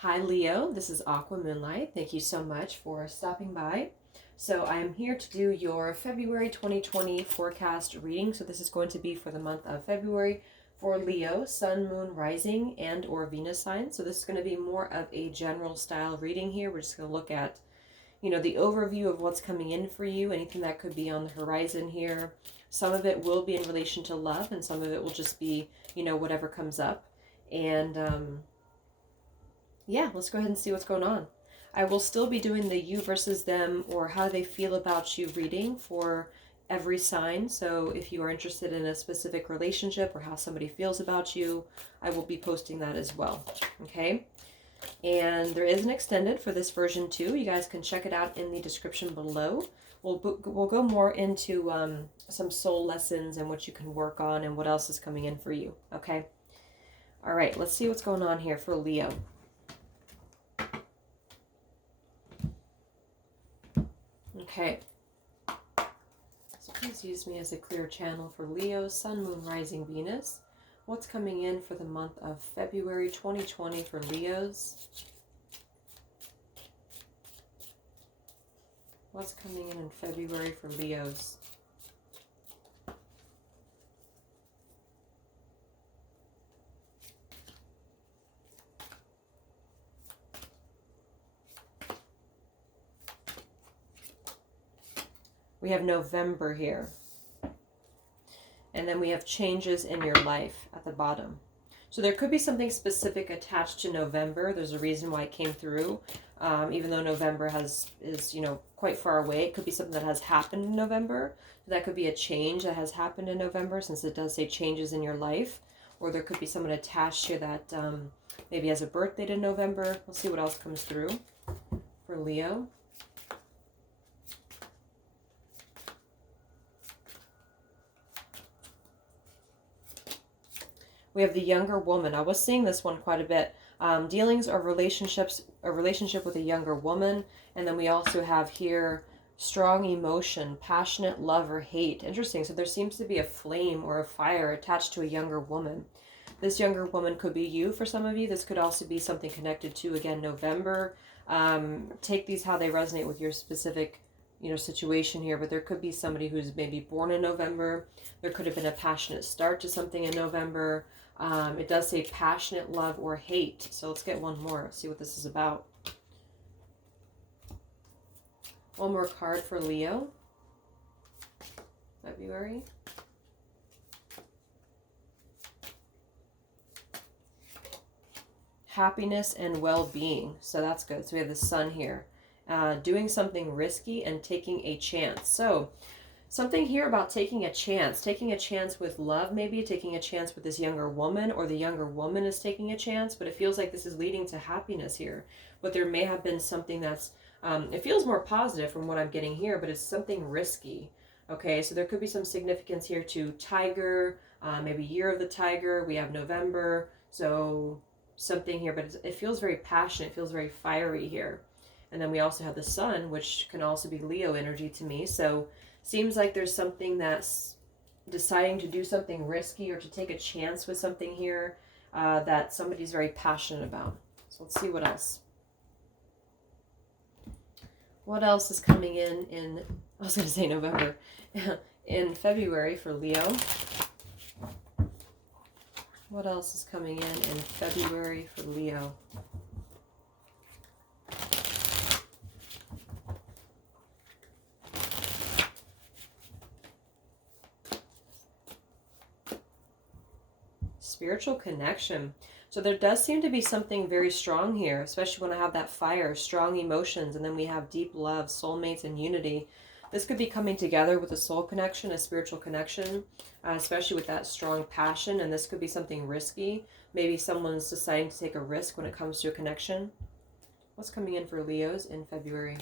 Hi Leo, this is Aqua Moonlight. Thank you so much for stopping by. So I am here to do your February 2020 forecast reading. So this is going to be for the month of February for Leo, Sun, Moon, Rising, and or Venus sign. So this is going to be more of a general style reading here. We're just going to look at, the overview of what's coming in for you, anything that could be on the horizon here. Some of it will be in relation to love, and some of it will just be, whatever comes up. And yeah, let's go ahead and see what's going on. I will still be doing the you versus them or how they feel about you reading for every sign. So if you are interested in a specific relationship or how somebody feels about you, I will be posting that as well. Okay. And there is an extended for this version too. You guys can check it out in the description below. We'll go more into some soul lessons and what you can work on and what else is coming in for you. Okay. All right. Let's see what's going on here for Leo. Okay, so please use me as a clear channel for Leo, Sun, Moon, Rising, Venus. What's coming in for the month of February 2020 for Leos? What's coming in February for Leos? We have November here. And then we have changes in your life at the bottom. So there could be something specific attached to November. There's a reason why it came through. Even though November is quite far away, it could be something that has happened in November. That could be a change that has happened in November, since it does say changes in your life. Or there could be someone attached to that maybe has a birth date in November. We'll see what else comes through for Leo. We have the younger woman. I was seeing this one quite a bit. Dealings or relationships, a relationship with a younger woman. And then we also have here strong emotion, passionate love or hate. Interesting. So there seems to be a flame or a fire attached to a younger woman. This younger woman could be you for some of you. This could also be something connected to, again, November. Take these how they resonate with your specific situation here, but there could be somebody who's maybe born in November. There could have been a passionate start to something in November. It does say passionate love or hate. So let's get one more. See what this is about. One more card for Leo. February. Happiness and well-being. So that's good. So we have the sun here. Doing something risky and taking a chance. So something here about taking a chance with love, maybe taking a chance with this younger woman, or the younger woman is taking a chance, but it feels like this is leading to happiness here. But there may have been something that's, it feels more positive from what I'm getting here, but it's something risky. Okay, so there could be some significance here to tiger, maybe year of the tiger. We have November, so something here, but it feels very passionate, it feels very fiery here. And then we also have the sun, which can also be Leo energy to me. So seems like there's something that's deciding to do something risky or to take a chance with something here that somebody's very passionate about. So let's see what else. What else is coming in I was going to say November, in February for Leo? What else is coming in February for Leo? Spiritual connection. So there does seem to be something very strong here, especially when I have that fire, strong emotions, and then we have deep love, soulmates, and unity. This could be coming together with a soul connection, a spiritual connection, especially with that strong passion, and this could be something risky. Maybe someone's deciding to take a risk when it comes to a connection. What's coming in for Leos in February?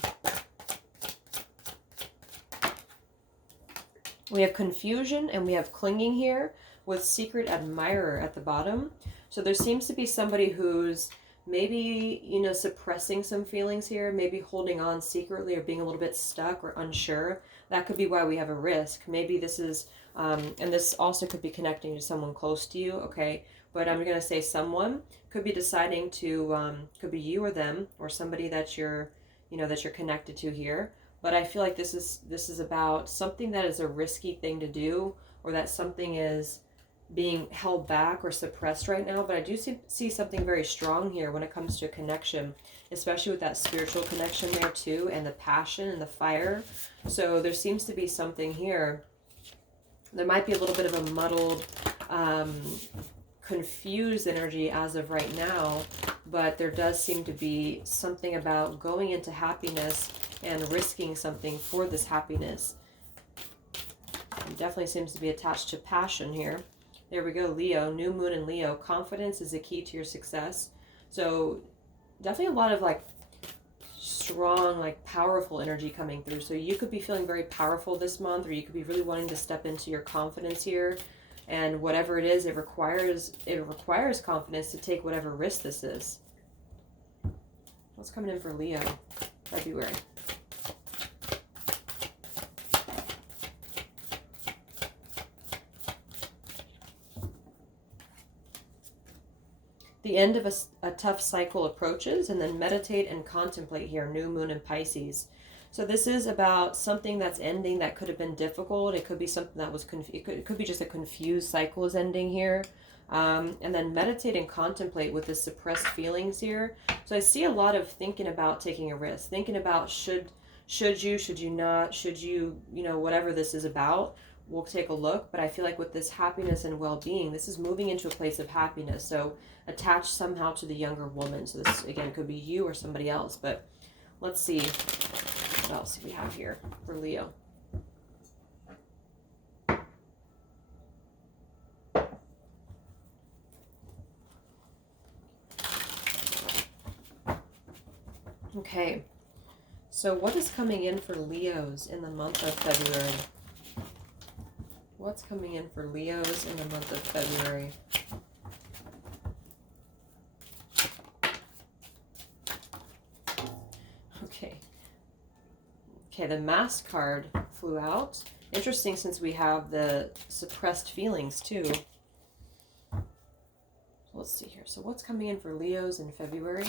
We have confusion and we have clinging here, with secret admirer at the bottom. So there seems to be somebody who's maybe, suppressing some feelings here, maybe holding on secretly or being a little bit stuck or unsure. That could be why we have a risk. Maybe this is, and this also could be connecting to someone close to you, okay? But I'm going to say someone Could be deciding to, could be you or them or somebody that you're, that you're connected to here. But I feel like this is about something that is a risky thing to do, or that something is being held back or suppressed right now. But I do see something very strong here when it comes to a connection, especially with that spiritual connection there too, and the passion and the fire. So there seems to be something here. There might be a little bit of a muddled, confused energy as of right now, but there does seem to be something about going into happiness and risking something for this happiness. It definitely seems to be attached to passion here. There we go, Leo, new moon in Leo. Confidence is the key to your success. So definitely a lot of like strong, like powerful energy coming through. So you could be feeling very powerful this month, or you could be really wanting to step into your confidence here. And whatever it is, it requires confidence to take whatever risk this is. What's coming in for Leo, February? The end of a tough cycle approaches, and then meditate and contemplate here, new moon in Pisces. So this is about something that's ending that could have been difficult. It could be something that was it could be just a confused cycle is ending here. And then meditate and contemplate with the suppressed feelings here. So I see a lot of thinking about taking a risk, thinking about should you not, should you, whatever this is about. We'll take a look, but I feel like with this happiness and well-being, this is moving into a place of happiness. So attached somehow to the younger woman. So this, again, could be you or somebody else, but let's see what else we have here for Leo. Okay, so what is coming in for Leos in the month of February? What's coming in for Leos in the month of February? Okay, the Mask card flew out. Interesting, since we have the suppressed feelings too. Let's see here. So what's coming in for Leos in February?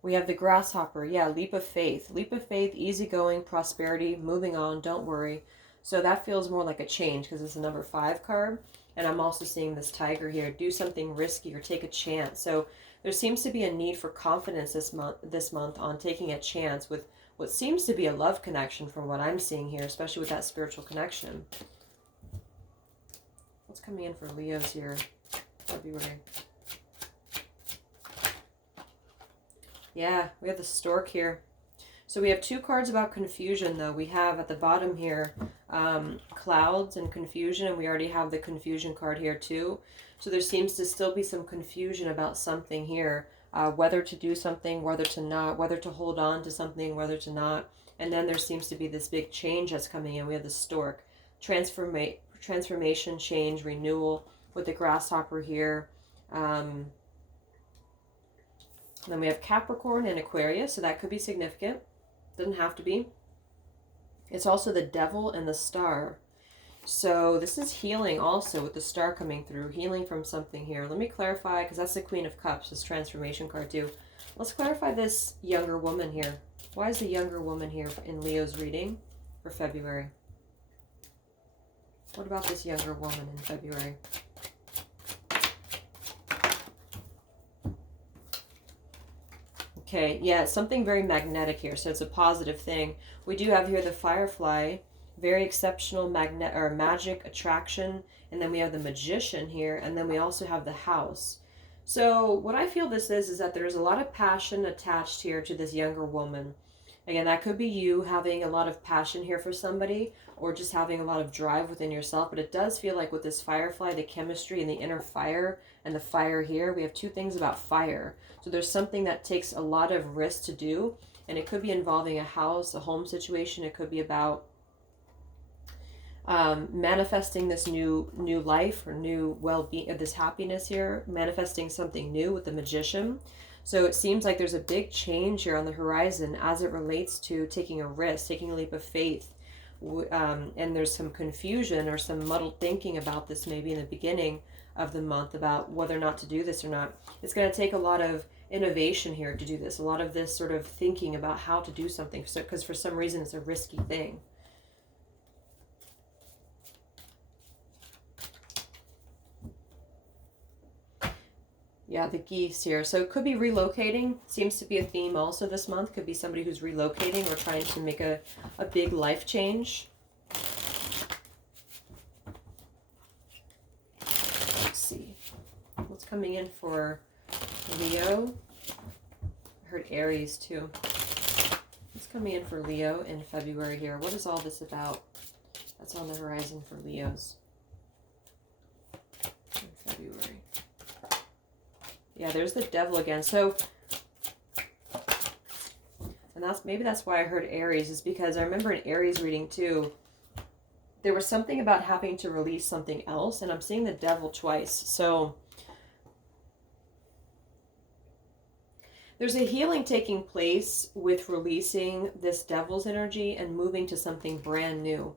We have the Grasshopper. Yeah, leap of faith. Leap of faith, easygoing, prosperity, moving on, don't worry. So that feels more like a change because it's a number 5 card. And I'm also seeing this Tiger here. Do something risky or take a chance. So there seems to be a need for confidence this month on taking a chance with what seems to be a love connection from what I'm seeing here, especially with that spiritual connection. What's coming in for Leos here, February? Yeah, we have the Stork here. So we have 2 cards about confusion, though. We have at the bottom here clouds and confusion, and we already have the confusion card here too. So there seems to still be some confusion about something here, whether to do something, whether to not, whether to hold on to something, whether to not. And then there seems to be this big change that's coming in. We have the Stork, transformation, change, renewal with the Grasshopper here. Then we have Capricorn and Aquarius, so that could be significant. Doesn't have to be. It's also the Devil and the Star. So this is healing also with the Star coming through. Healing from something here. Let me clarify, because that's the Queen of Cups, this transformation card too. Let's clarify this younger woman here. Why is the younger woman here in Leo's reading for February? What about this younger woman in February? Okay, yeah, something very magnetic here, so it's a positive thing. We do have here the Firefly, very exceptional magic attraction, and then we have the Magician here, and then we also have the House. So what I feel this is that there's a lot of passion attached here to this younger woman. Again, that could be you having a lot of passion here for somebody, or just having a lot of drive within yourself, but it does feel like with this Firefly, the chemistry and the inner fire and the fire here, we have 2 things about fire. So there's something that takes a lot of risk to do, and it could be involving a house, a home situation. It could be about manifesting this new life or new well-being, this happiness here, manifesting something new with the Magician. So it seems like there's a big change here on the horizon as it relates to taking a risk, taking a leap of faith, and there's some confusion or some muddled thinking about this maybe in the beginning of the month about whether or not to do this or not. It's going to take a lot of innovation here to do this, a lot of this sort of thinking about how to do something, so because for some reason it's a risky thing. Yeah, the geese here. So it could be relocating. Seems to be a theme also this month. Could be somebody who's relocating or trying to make a big life change. Let's see. What's coming in for Leo? I heard Aries too. What's coming in for Leo in February here? What is all this about? That's on the horizon for Leos in February. Yeah, there's the devil again. So, and maybe that's why I heard Aries, is because I remember in Aries reading too, there was something about having to release something else, and I'm seeing the devil twice. So there's a healing taking place with releasing this devil's energy and moving to something brand new.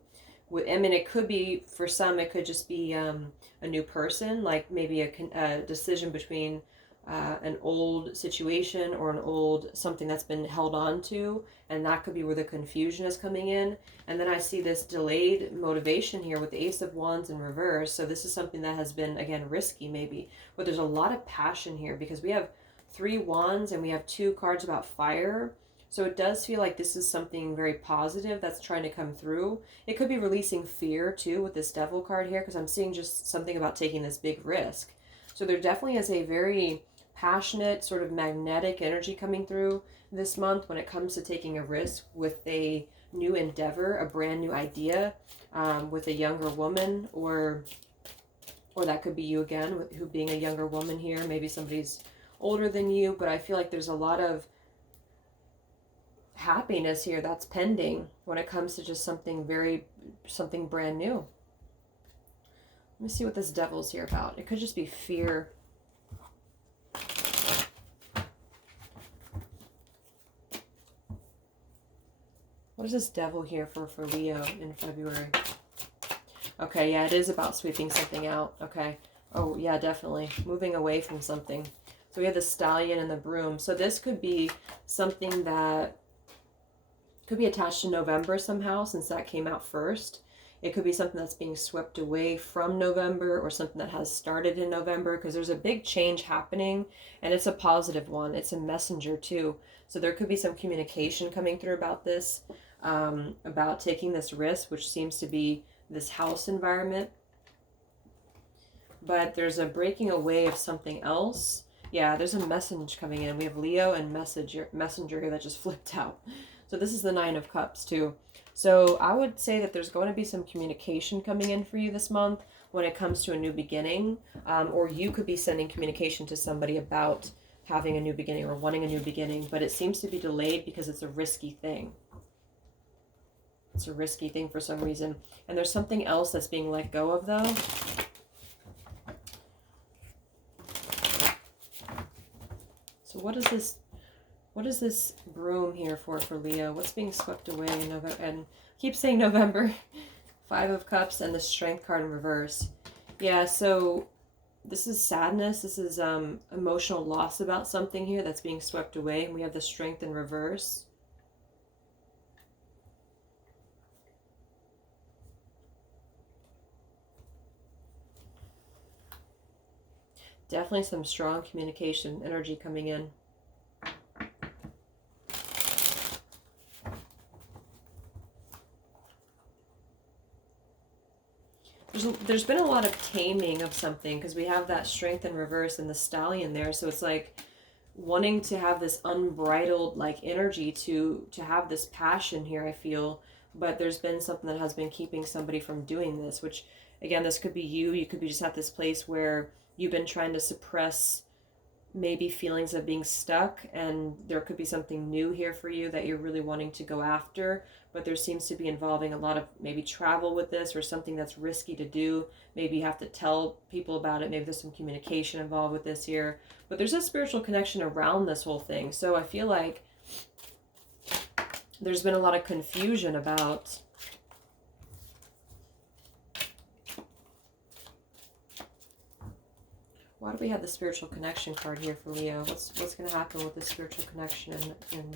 I mean, it could be, for some, it could just be a new person, like maybe a decision between an old situation or an old something that's been held on to, and that could be where the confusion is coming in. And then I see this delayed motivation here with the Ace of Wands in reverse. So this is something that has been, again, risky maybe, but there's a lot of passion here because we have 3 wands and we have 2 cards about fire. So it does feel like this is something very positive that's trying to come through. It could be releasing fear too with this devil card here, because I'm seeing just something about taking this big risk. So there definitely is a very passionate, sort of magnetic energy coming through this month when it comes to taking a risk with a new endeavor, a brand new idea, with a younger woman, or that could be you again, with who being a younger woman here. Maybe somebody's older than you, but I feel like there's a lot of happiness here that's pending when it comes to just something brand new. Let me see what this devil's here about. It could just be fear. What is this devil here for Leo in February? Okay, yeah, it is about sweeping something out. Okay. Oh, yeah, definitely. Moving away from something. So we have the stallion and the broom. So this could be something that could be attached to November somehow, since that came out first. It could be something that's being swept away from November, or something that has started in November, because there's a big change happening, and it's a positive one. It's a messenger too. So there could be some communication coming through about this, about taking this risk, which seems to be this house environment. But there's a breaking away of something else. Yeah, there's a message coming in. We have Leo and messenger here that just flipped out. So this is the 9 of Cups too. So I would say that there's going to be some communication coming in for you this month when it comes to a new beginning. Or you could be sending communication to somebody about having a new beginning or wanting a new beginning. But it seems to be delayed because it's a risky thing. It's a risky thing for some reason. And there's something else that's being let go of though. So what is this? What is this broom here for Leo? What's being swept away in November? And I keep saying November. 5 of Cups and the Strength card in reverse. Yeah, so this is sadness. This is emotional loss about something here that's being swept away. And we have the Strength in reverse. Definitely some strong communication energy coming in. There's been a lot of taming of something, because we have that Strength in reverse and the stallion there. So it's like wanting to have this unbridled like energy to have this passion here, I feel. But there's been something that has been keeping somebody from doing this, which again, this could be you. You could be just at this place where you've been trying to suppress maybe feelings of being stuck, and there could be something new here for you that you're really wanting to go after, but there seems to be involving a lot of maybe travel with this, or something that's risky to do. Maybe you have to tell people about it. Maybe there's some communication involved with this here, but there's a spiritual connection around this whole thing. So I feel like there's been a lot of confusion about Why do we have the spiritual connection card here for Leo? What's going to happen with the spiritual connection in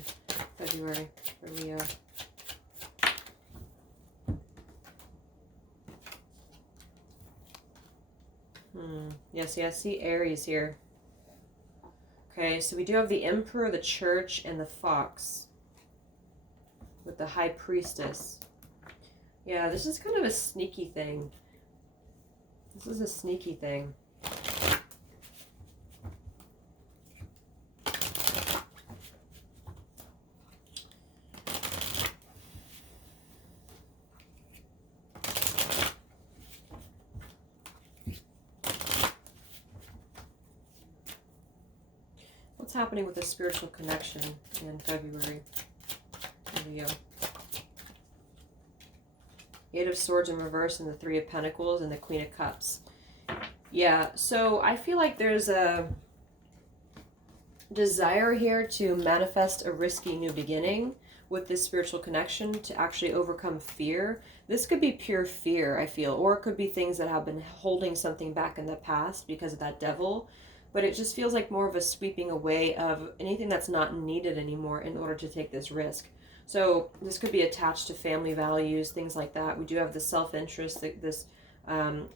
February for Leo? Yes, I see Aries here. Okay, so we do have the Emperor, the Church, and the Fox with the High Priestess. Yeah, this is kind of a sneaky thing. This is a sneaky thing. What's happening with the spiritual connection in February? Leo. Eight of Swords in reverse and the Three of Pentacles and the Queen of Cups. Yeah, so I feel like there's a desire here to manifest a risky new beginning with this spiritual connection to actually overcome fear. This could be pure fear, I feel, or it could be things that have been holding something back in the past because of that devil. But it just feels like more of a sweeping away of anything that's not needed anymore in order to take this risk. So this could be attached to family values, things like that. We do have the self-interest, this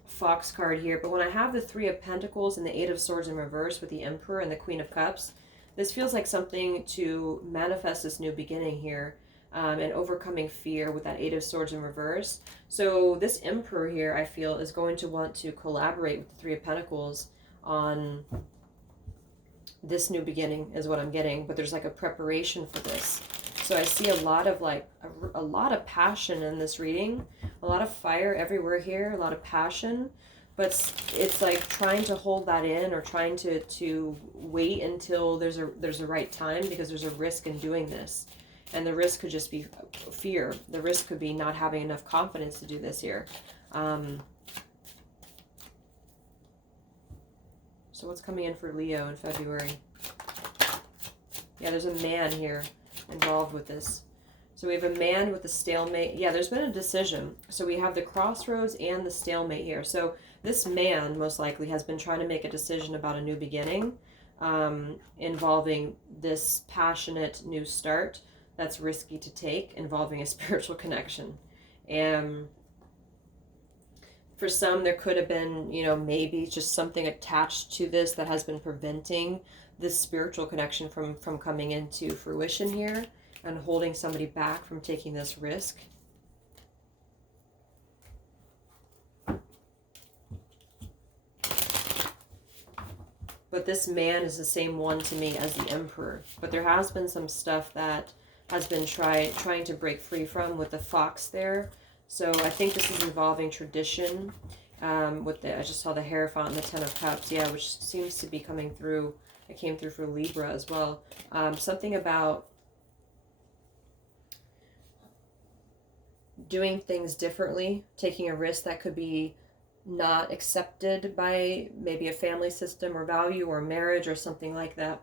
Fox card here. But when I have the Three of Pentacles and the Eight of Swords in reverse with the Emperor and the Queen of Cups, this feels like something to manifest this new beginning here and overcoming fear with that Eight of Swords in reverse. So this Emperor here, I feel, is going to want to collaborate with the Three of Pentacles on this new beginning is what I'm getting, but there's like a preparation for this. So I see a lot of like a lot of passion in this reading, a lot of fire everywhere here, a lot of passion, but it's like trying to hold that in or trying to wait until there's a right time, because there's a risk in doing this. And the risk could just be fear. The risk could be not having enough confidence to do this here. So what's coming in for Leo in February? Yeah, there's a man here involved with this. So we have a man with the stalemate. Yeah, there's been a decision. So we have the crossroads and the stalemate here. So this man most likely has been trying to make a decision about a new beginning involving this passionate new start that's risky to take, involving a spiritual connection. And for some, there could have been, maybe just something attached to this that has been preventing this spiritual connection from coming into fruition here and holding somebody back from taking this risk. But this man is the same one to me as the Emperor. But there has been some stuff that has been trying to break free from with the Fox there. So I think this is involving tradition. I just saw the Hierophant and the Ten of Cups, yeah, which seems to be coming through. It came through for Libra as well. Something about doing things differently, taking a risk that could be not accepted by maybe a family system or value or marriage or something like that.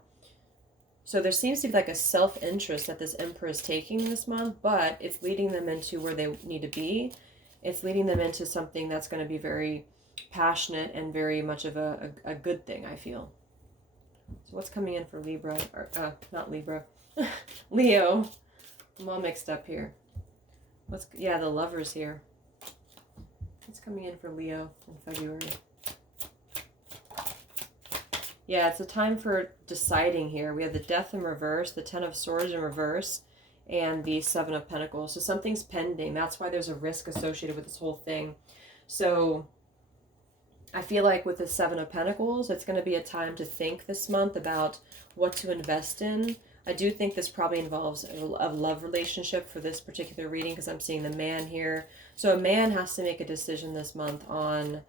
So there seems to be like a self-interest that this Emperor is taking this month, but it's leading them into where they need to be. It's leading them into something that's going to be very passionate and very much of a good thing, I feel. So what's coming in for Libra? Or, not Libra. Leo. I'm all mixed up here. The Lovers here. What's coming in for Leo in February? Yeah, it's a time for deciding here. We have the Death in reverse, the Ten of Swords in reverse, and the Seven of Pentacles. So something's pending. That's why there's a risk associated with this whole thing. So I feel like with the Seven of Pentacles, it's going to be a time to think this month about what to invest in. I do think this probably involves a love relationship for this particular reading, because I'm seeing the man here. So a man has to make a decision this month on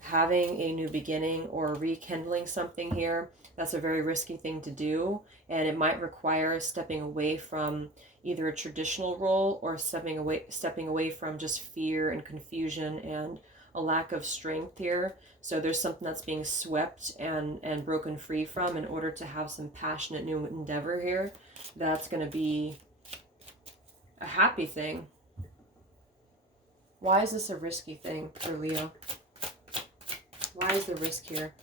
having a new beginning or rekindling something here. That's a very risky thing to do, and it might require stepping away from either a traditional role or stepping away from just fear and confusion and a lack of strength here. So there's something that's being swept and broken free from in order to have some passionate new endeavor here. That's going to be a happy thing. Why is this a risky thing for Leo? Why is the risk here?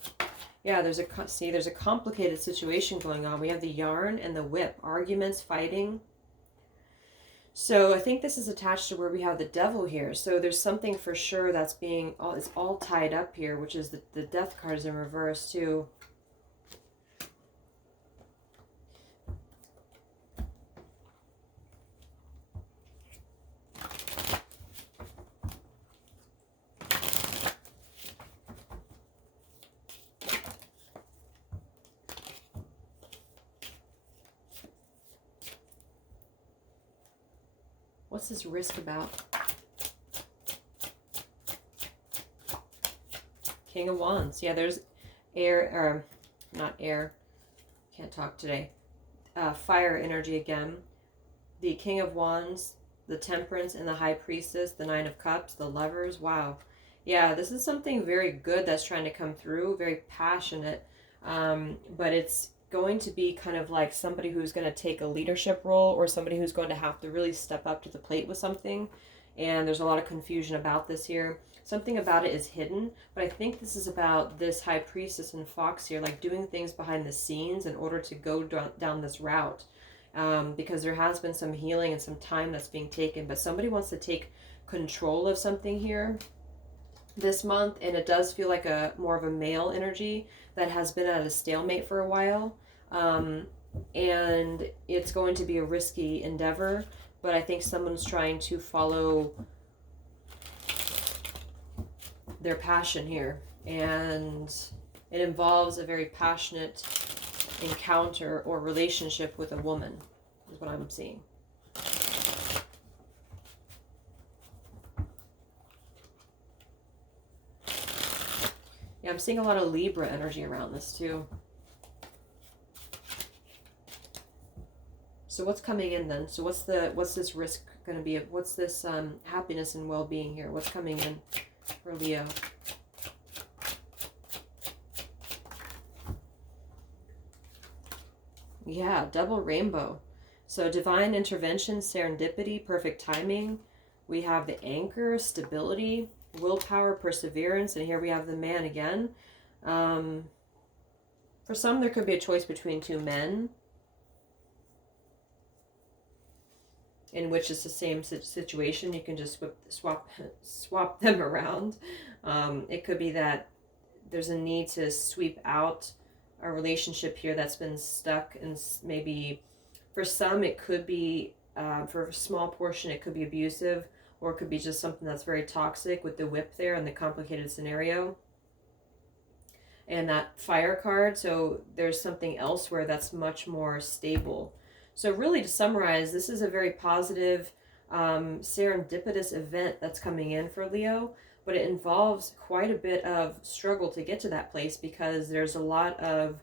Yeah, there's a complicated situation going on. We have the yarn and the whip, arguments, fighting. So I think this is attached to where we have the devil here. So there's something for sure that's being, it's all tied up here, which is the death card is in reverse too. What's this risk about? King of Wands. Yeah, there's air, or not air. Can't talk today. Fire energy again. The King of Wands, the Temperance, and the High Priestess, the Nine of Cups, the Lovers. Wow. Yeah, this is something very good that's trying to come through, very passionate. But it's going to be kind of like somebody who's going to take a leadership role, or somebody who's going to have to really step up to the plate with something. And there's a lot of confusion about this here. Something about it is hidden, but I think this is about this High Priestess and Fox here, like doing things behind the scenes in order to go down this route. Because there has been some healing and some time that's being taken, but somebody wants to take control of something here this month, and it does feel like a more of a male energy that has been at a stalemate for a while, and it's going to be a risky endeavor, but I think someone's trying to follow their passion here, and it involves a very passionate encounter or relationship with a woman, is what I'm seeing. Yeah, I'm seeing a lot of Libra energy around this too. So what's coming in then? So what's this risk going to be? What's this happiness and well-being here? What's coming in for Leo? Yeah, double rainbow. So divine intervention, serendipity, perfect timing. We have the anchor, stability, willpower, perseverance, and here we have the man again. For some, there could be a choice between two men, in which it's the same situation. You can just swap them around. It could be that there's a need to sweep out a relationship here that's been stuck, and maybe for some it could be, for a small portion it could be abusive, or it could be just something that's very toxic with the whip there and the complicated scenario and that fire card. So there's something elsewhere that's much more stable. So really, to summarize, this is a very positive, serendipitous event that's coming in for Leo, but it involves quite a bit of struggle to get to that place, because there's a lot of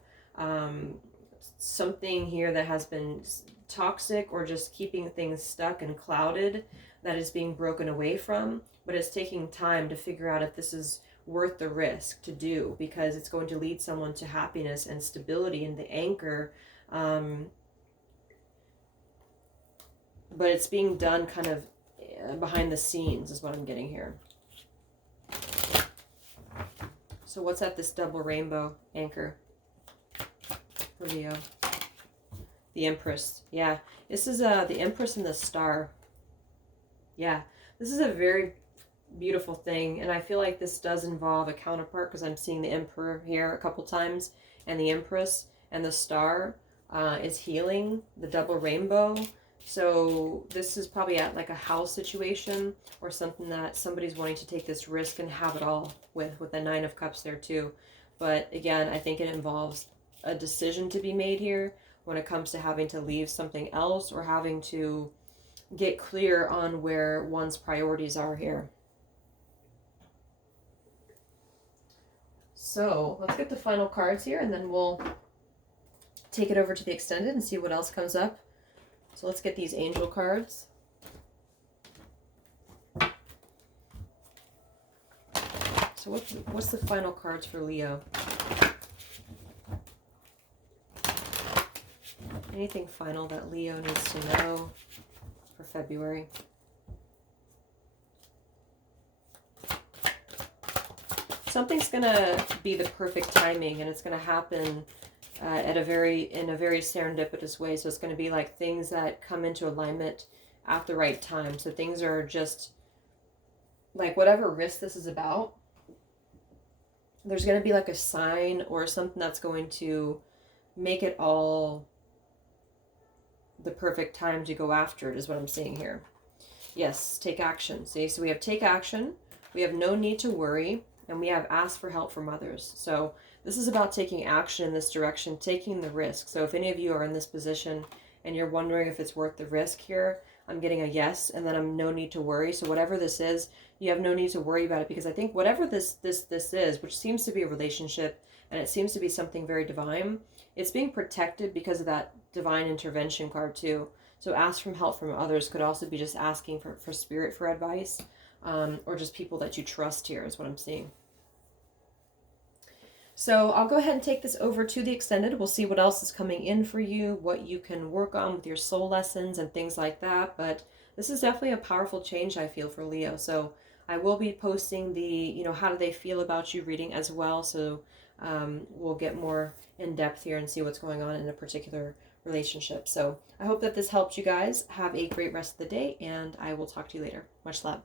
something here that has been toxic or just keeping things stuck and clouded that is being broken away from, but it's taking time to figure out if this is worth the risk to do, because it's going to lead someone to happiness and stability and the anchor. But it's being done kind of behind the scenes is what I'm getting here. So what's at this double rainbow anchor for Leo? The Empress. Yeah, this is the Empress and the Star. Yeah, this is a very beautiful thing, and I feel like this does involve a counterpart, because I'm seeing the Emperor here a couple times, and the Empress, and the Star is healing the double rainbow. So this is probably at like a house situation, or something that somebody's wanting to take this risk and have it all with the Nine of Cups there too. But again, I think it involves a decision to be made here when it comes to having to leave something else, or having to get clear on where one's priorities are here. So let's get the final cards here, and then we'll take it over to the extended and see what else comes up. So let's get these angel cards. So what's the final cards for Leo? Anything final that Leo needs to know for something's going to be the perfect timing, and it's going to happen in a very serendipitous way. So it's going to be like things that come into alignment at the right time. So things are just like whatever risk this is about, there's going to be like a sign or something that's going to make it all the perfect time to go after it, is what I'm seeing here. Yes, take action. See, so we have take action, we have no need to worry, and we have ask for help from others. So this is about taking action in this direction, taking the risk. So if any of you are in this position and you're wondering if it's worth the risk here, I'm getting a yes, and then I'm no need to worry. So whatever this is, you have no need to worry about it, because I think whatever this is, which seems to be a relationship, and it seems to be something very divine, it's being protected because of that divine intervention card too. So ask for help from others could also be just asking for spirit for advice, or just people that you trust here is what I'm seeing. So I'll go ahead and take this over to the extended. We'll see what else is coming in for you, what you can work on with your soul lessons and things like that. But this is definitely a powerful change, I feel, for Leo. So I will be posting the, how do they feel about you reading as well. So we'll get more in depth here and see what's going on in a particular relationship. So I hope that this helped you guys. Have a great rest of the day, and I will talk to you later. Much love.